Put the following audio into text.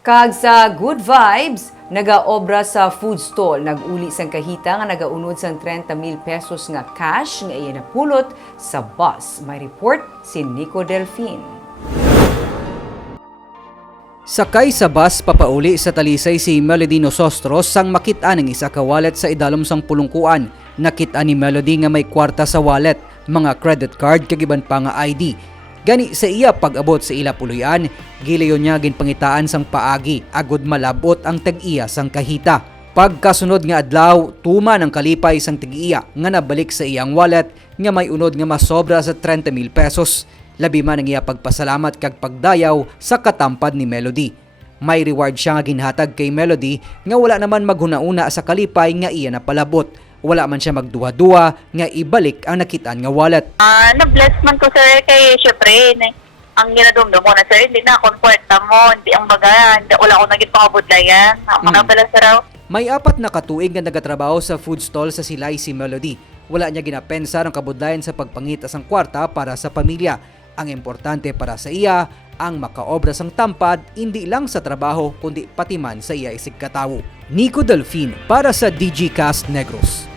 Kag sa Good Vibes, nagaobra sa food stall, nag-uli sang kahita nga nagaunod sang 30,000 pesos nga cash nga iya napulot sa bus. May report si Nico Delfin. Sakay sa bus papauli sa Talisay si Melody Nosostros sang makita ng isa ka wallet sa idalom sang pulungkuan. Nakita ni Melody nga may kwarta sa wallet, mga credit card kag iban pa nga ID. Gani sa iya pag-abot sa ila puluyan, gilayon niya ginpangitaan sang paagi, agod malabot ang tag-iya sang kahita. Pagkasunod nga adlaw, tuman ang kalipay sang tag-iya nga nabalik sa iyang wallet nga may unod nga masobra sa 30,000 pesos. Labi man ang iya pagpasalamat kag pagdayaw sa katampad ni Melody. May reward siya nga ginhatag kay Melody nga wala naman maghuna-una sa kalipay nga iya napalabot. Wala man siya magduwa-duwa nga ibalik ang nakitaan nga wallet. Na-bless man ko sir kay syempre ang ginadumdum mo na sir, hindi na comforta mo, hindi ang baga, wala ko naging pangabudlayan. Mga bala sa raw. May 4 na katuig nga nagatrabaho sa food stall sa Silay si Melody. Wala niya ginapensa ang kabudlayan sa pagpangita sang kwarta para sa pamilya. Ang importante para sa iya ang makaobra sang tampad hindi lang sa trabaho kundi pati man sa iya isig katawo. Nico Delfin para sa DG Cast Negros.